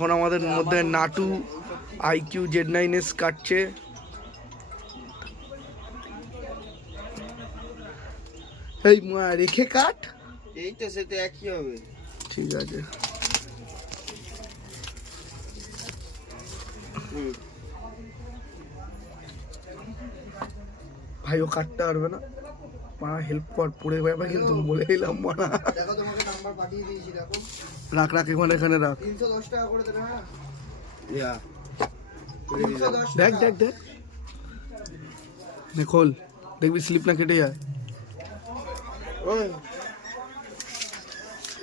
এখন আমাদের মধ্যে নাটু আইকিউ জেড নাইন এস কাটছে। এই রেখে কাট। এই তো সে তো একই হবে। ঠিক আছে। ভাই ও কাটতে পারবে না। মা হেল্প কর পড়ে যাবে কিন্তু বলে দিলাম দেখো তোমাকে নাম্বার পাঠিয়ে দিয়েছি দেখো। রাখ রাখ এখানে এখানে রাখ। তিনশো দশ টাকা করে দেবে হ্যাঁ? ইয়া। দেখ দেখ দেখ। নে খোল। দেখবি স্লিপ না কেটে যায়। ওই।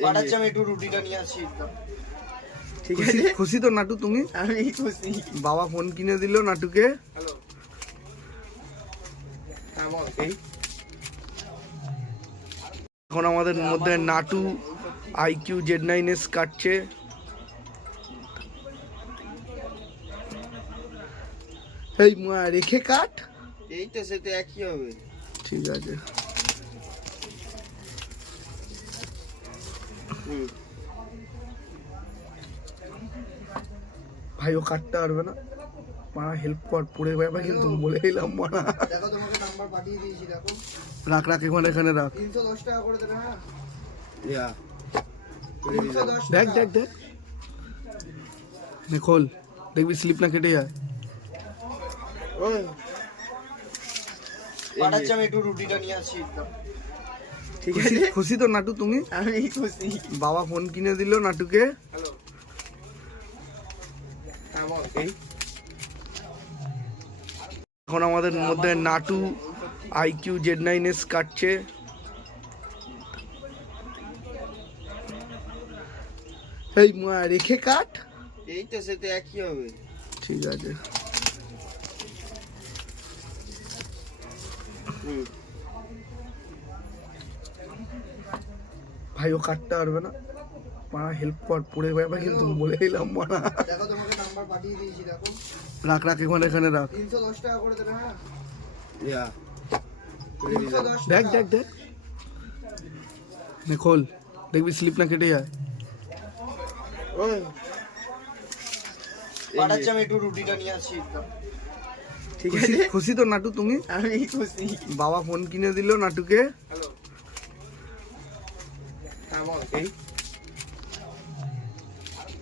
পাঠাচ্ছি আমি একটু রুটিটা নিয়ে ঠিক খুশি আছে? খুশি তো নাটু তুমি? আমি খুশি। বাবা ফোন কিনে দিল নাটুকে। হ্যালো। হ্যাঁ এই এখন আমাদের মধ্যে নাটু আইকিউ জেড নাইন এস কাটছে। এই মা, রেখে কাট। এই তো সে তো একই হবে। ঠিক আছে। ভাই ও কাটতে পারবে না। মা হেল্প কর পড়ে যাবে কিন্তু বলে দিলাম মানা দেখো তোমাকে নাম্বার পাঠিয়ে দিয়েছি দেখো। রাখ রাখ এখানে এখানে রাখ। তিনশো দশ টাকা করে দেবে হ্যাঁ? ইয়া। দেখ। দেখ দেখ। নে খোল। দেখবি স্লিপ না কেটে যায়। ওই। পাঠাচ্ছি আমি একটু রুটিটা নিয়ে আসছি। ঠিক খুশি? আছে। খুশি তো নাটু তুমি? আমি খুশি। বাবা ফোন কিনে দিল নাটুকে। হ্যালো। হ্যাঁ বল। এই এখন আমাদের মধ্যে নাটু আইকিউ জেড নাইন এস কাটছে। এই মা, রেখে কাট। এই তো সে তো একই হবে। ঠিক আছে। ভাই ও কাটতে পারবে না। মা হেল্প কর পড়ে যাবে কিন্তু বলে দিলাম মানা দেখো তোমাকে নাম্বার পাঠিয়ে দিয়েছি দেখো। রাখ রাখ এখানে এখানে রাখ। তিনশো দশ টাকা করে দেবে হ্যাঁ? ইয়া। দেখ দেখ দেখ। নে খোল। দেখবি স্লিপ না কেটে যায়। ওই। পাঠাচ্ছি আমি একটু রুটিটা নিয়ে আসছি। ঠিক খুশি? আছে? খুশি তো নাটু তুমি? আমি খুশি। বাবা ফোন কিনে দিল নাটুকে। হ্যালো। হ্যাঁ বল। এই